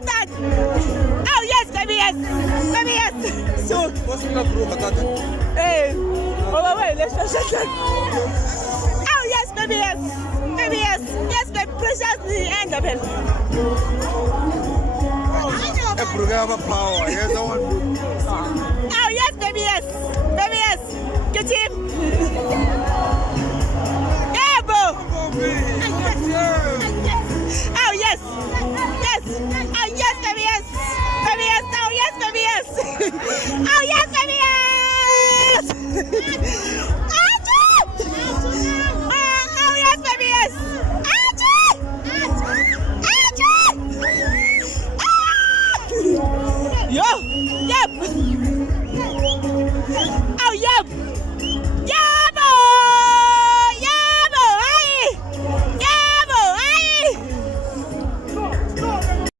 Jonathan. Oh yes, baby yes. Baby yes. So, what's the problem? Hey. Oh wait, let's just check. Oh yes, baby yes. Baby yes. Yes, baby precious the end of it. A program power. Yes, I want. Oh yes, baby yes. Baby yes. Get him. Yeah, bro. Oh yes. Yes. Oh yes, baby yes. Baby yes. Oh yes, baby yes. Oh yes, baby yes. Oh yes, baby yes. Yo. Yep.